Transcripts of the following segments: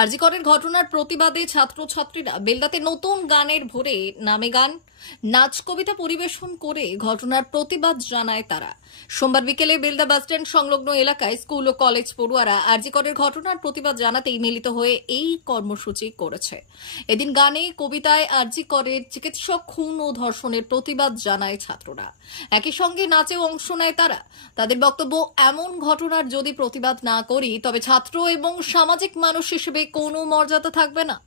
আরজি করের ঘটনার প্রতিবাদে ছাত্রছাত্রীরা বেলদাতে নতুন গানের ভোরে নামে গান নাচ কবিতা পরিবেশন করে ঘটনার প্রতিবাদ জানায় তারা। সোমবার বিকেলে বেলদা বাসস্ট্যান্ড সংলগ্ন এলাকায় স্কুল ও কলেজ পড়ুয়ারা আরজি করের ঘটনার প্রতিবাদ জানাতেই মিলিত হয়ে এই কর্মসূচি করেছে। এদিন গানে কবিতায় আরজি করের চিকিৎসক খুন ও ধর্ষণের প্রতিবাদ জানায় ছাত্ররা। একই সঙ্গে নাচেও অংশ নেয় তারা। তাদের বক্তব্য, এমন ঘটনার যদি প্রতিবাদ না করি তবে ছাত্র এবং সামাজিক মানুষ হিসেবে কোনো মর্যাদা থাকবে না।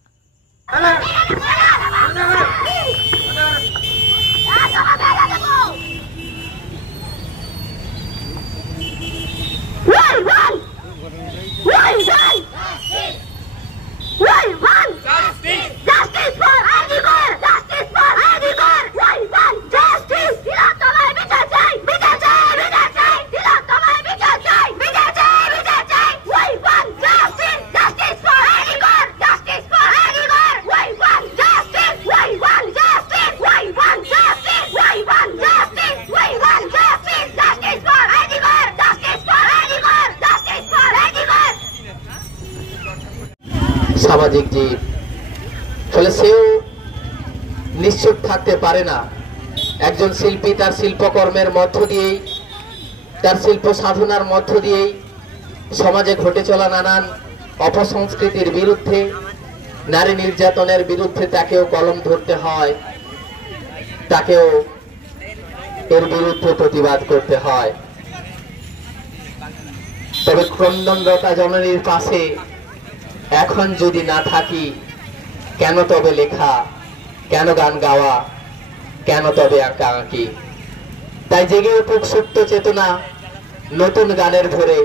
সামাজিক জীব, ফলে সেও নিশ্চুপ থাকতে পারে না। একজন শিল্পী তার শিল্পকর্মের মধ্য দিয়েই, তার শিল্প সাধনার মধ্য দিয়েই সমাজে ঘটে চলা নানান অপসংস্কৃতির বিরুদ্ধে, নারী নির্যাতনের বিরুদ্ধে তাকেও কলম ধরতে হয়, তাকেও এর বিরুদ্ধে প্রতিবাদ করতে হয়। তবে ক্রন্দনরতা জননীর পাশে এখন যদি না থাকি, কেন তবে লেখা, কেন গান গাওয়া, কেন তবে আঁকা আঁকি? তাই জেগে উঠুক সুপ্ত চেতনা নতুন গানের ভোরে।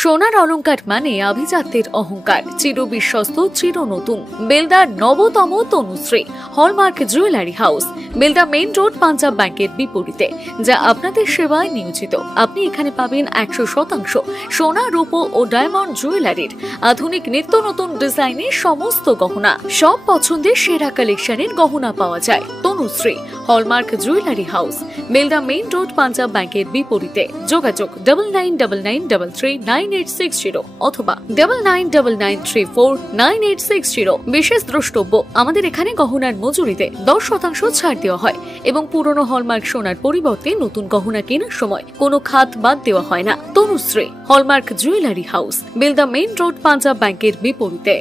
সোনার অলংকার মানে আভিজাত্যের অহংকার, চির বিশ্বস্ত, চির নতুন। বেলদার নবতম Tanushree hallmark jewellery house, Belda main road, Punjab ব্যাংকের বিপরীতে, যা আপনাদের সেবায় নিয়োজিত। আপনি এখানে পাবেন 100% সোনা, রূপো ও ডায়মন্ড জুয়েলারির আধুনিক নিত্য নতুন ডিজাইনের সমস্ত গহনা। সব পছন্দের সেরা কালেকশনের গহনা পাওয়া যায়। Tanushree hallmark jewellery house, Belda main road, Punjab ব্যাংকের বিপরীতে। যোগাযোগ 9999399860 অথবা 9999349860। বিশেষ দ্রষ্টব্য, আমাদের এখানে গহনার মজুরিতে 10% ছাড় দেওয়া হয় এবং পুরনো হলমার্ক সোনার পরিবর্তে নতুন গহনা কেনার সময় কোনো খাত বাদ দেওয়া হয় না। Tanushree hallmark jewellery house, Belda main road, Punjab ব্যাংকের বিপরীতে।